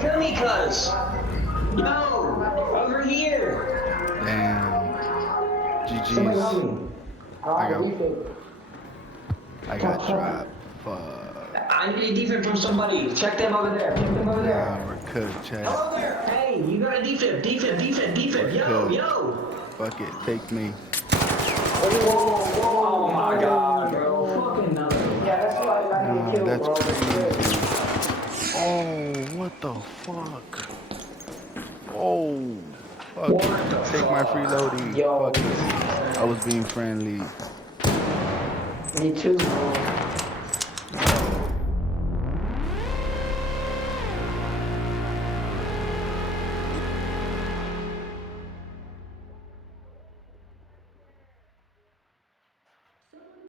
Kill me, cuz. Yo, over here. Damn. Somebody help GG's. me. I got dropped. Fuck. I need a defib from somebody. Check them over there. Check them over Nah, there. we're cooked, Chad. Hello there. Hey, you got a defib. Defib. Yo, Cooked. yo. Fuck it. Take me. Oh my god, bro. Fucking nothing. Yeah, that's why I got killed, That's bro. crazy. Oh, what the fuck? Oh, fuck. What the Take my fuck? free loading. Yo. Fuck it. I was being friendly. Me too, bro.